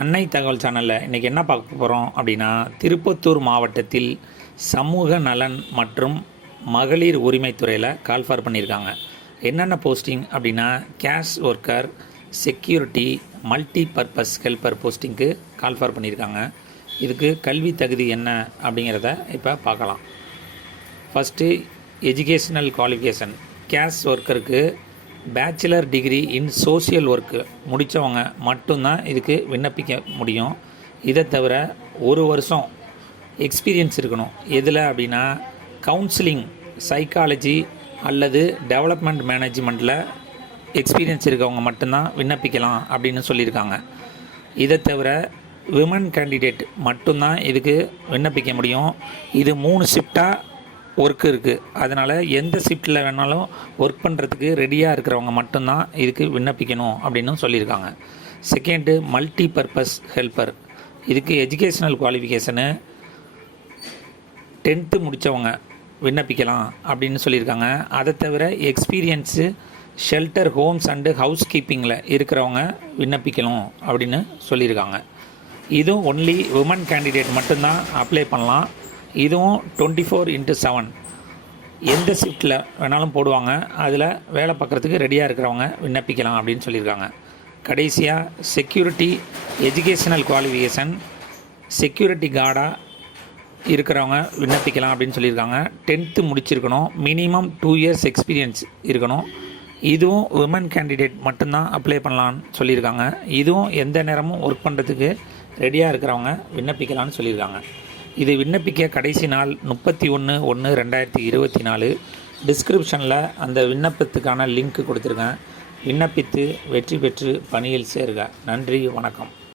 அன்னை தகவல் சேனலில் இன்றைக்கி என்ன பார்க்க போகிறோம் அப்படின்னா, திருப்பத்தூர் மாவட்டத்தில் சமூக நலன் மற்றும் மகளிர் உரிமைத்துறையில் கால்ஃபார் பண்ணியிருக்காங்க. என்னென்ன போஸ்டிங் அப்படின்னா, case worker, security, multi purpose helper போஸ்டிங்க்கு கால்ஃபார் பண்ணியிருக்காங்க. இதுக்கு கல்வி தகுதி என்ன அப்படிங்கிறத இப்போ பார்க்கலாம். First educational qualification. கேஷ் ஒர்க்கருக்கு bachelor degree in social work முடித்தவங்க மட்டும்தான் இதுக்கு விண்ணப்பிக்க முடியும். இதை தவிர 1 வருஷம் எக்ஸ்பீரியன்ஸ் இருக்கணும். எதில் அப்படின்னா, கவுன்சிலிங், சைக்காலஜி அல்லது டெவலப்மெண்ட் மேனேஜ்மெண்ட்டில் எக்ஸ்பீரியன்ஸ் இருக்கவங்க மட்டும்தான் விண்ணப்பிக்கலாம் அப்படின்னு சொல்லியிருக்காங்க. இதை தவிர விமன் கேண்டிடேட் மட்டும்தான் இதுக்கு விண்ணப்பிக்க முடியும். இது 3 ஷிஃப்டாக ஒர்க் இருக்குது. அதனால் எந்த ஷிஃப்ட்டில் வேணாலும் ஒர்க் பண்ணுறதுக்கு ரெடியாக இருக்கிறவங்க மட்டும்தான் இதுக்கு விண்ணப்பிக்கணும் அப்படின்னு சொல்லியிருக்காங்க. Second, multi purpose helper. இதுக்கு எஜுகேஷ்னல் குவாலிஃபிகேஷனு 10th முடித்தவங்க விண்ணப்பிக்கலாம் அப்படின்னு சொல்லியிருக்காங்க. அதை தவிர experience shelter, homes and house கீப்பிங்கில் இருக்கிறவங்க விண்ணப்பிக்கணும் அப்படின்னு சொல்லியிருக்காங்க. இதுவும் ஒன்லி உமன் கேண்டிடேட் மட்டும்தான் அப்ளை பண்ணலாம். இதுவும் 24/7 எந்த ஷிஃப்ட்டில் வேணாலும் போடுவாங்க. அதில் வேலை பார்க்குறதுக்கு ரெடியாக இருக்கிறவங்க விண்ணப்பிக்கலாம் அப்படின்னு சொல்லியிருக்காங்க. கடைசியாக செக்யூரிட்டி எஜுகேஷ்னல் குவாலிஃபிகேஷன், செக்யூரிட்டி கார்டாக இருக்கிறவங்க விண்ணப்பிக்கலாம் அப்படின்னு சொல்லியிருக்காங்க. 10th முடிச்சிருக்கணும். மினிமம் 2 years எக்ஸ்பீரியன்ஸ் இருக்கணும். இதுவும் உமன் கேண்டிடேட் மட்டும்தான் அப்ளை பண்ணலான்னு சொல்லியிருக்காங்க. இதுவும் எந்த நேரமும் ஒர்க் பண்ணுறதுக்கு ரெடியாக இருக்கிறவங்க விண்ணப்பிக்கலாம்னு சொல்லியிருக்காங்க. இது விண்ணப்பிக்க கடைசி நாள் 31/1/2024. டிஸ்கிரிப்ஷனில் அந்த விண்ணப்பத்துக்கான லிங்க் கொடுத்துருக்கேன். விண்ணப்பித்து வெற்றி பெற்று பணியில் சேருக. நன்றி, வணக்கம்.